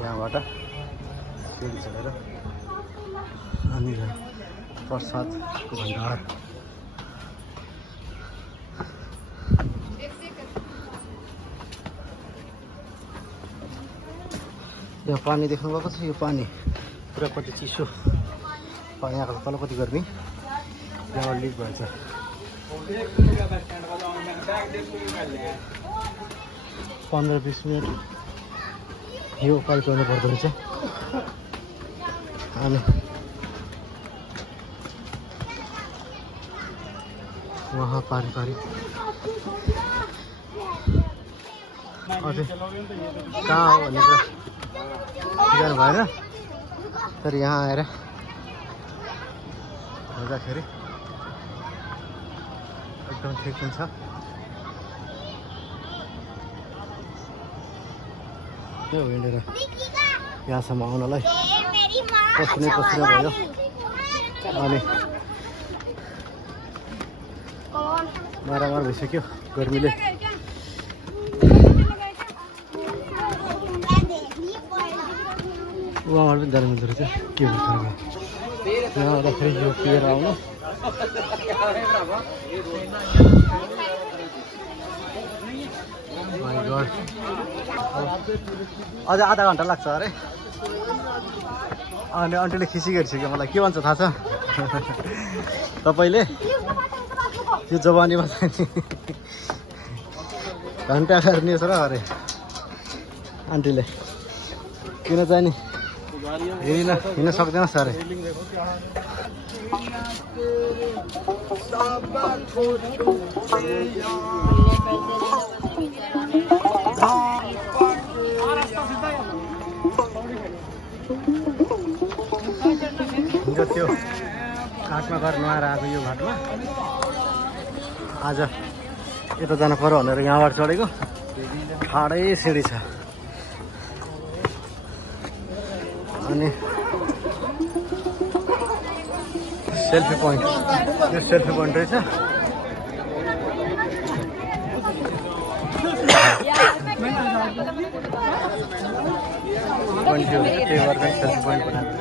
यहाँबाट सिडी चढेर अनि प्रसादको भण्डार। यहाँ पानी देख्नु भएको छ। यो पानी पुरा कति चिसो, यहाँको तल कति गर्मी, यहाँबाट लिक भएछ। 15-20 मिनट यो पाइप गर्नु पर्दो रहेछ। अनि वहाँ पारी अझै कहाँ हो भन्ने कुरा जानु भएन, तर यहाँ आएर हेर्दाखेरि एकदम ठिक हुन्छ। यो हिँडेर यहाँसम्म आउनलाई पसिनै भयो। अनि मारामार भइसक्यो गर्मीले। उहाँबाट पनि जानु मिल्दो रहेछ। के हुन्छ यहाँ आउँदाखेरि यो पिएर आउनु। अझै आधा घन्टा लाग्छ अरे। अनि आन्टीले खिसी गरिसक्यो मलाई। के भन्छ थाहा छ तपाईँले? यो जवानीमा चाहिँ घन्टा गर्ने छ र अरे आन्टीले। किन चाहिँ नि हिँड्न सक्दैनस् अरे। हिजो त्यो घाटमा गएर नुहाएर आएको यो घाटमा आज यता जानु पर्यो भनेर यहाँबाट चढेको। ठाडै सिडी छ। अनि सेल्फी पोइन्ट, यो सेल्फी पोइन्ट रहेछ। त्यही भएर सेल्फी पोइन्ट बनाएको छ।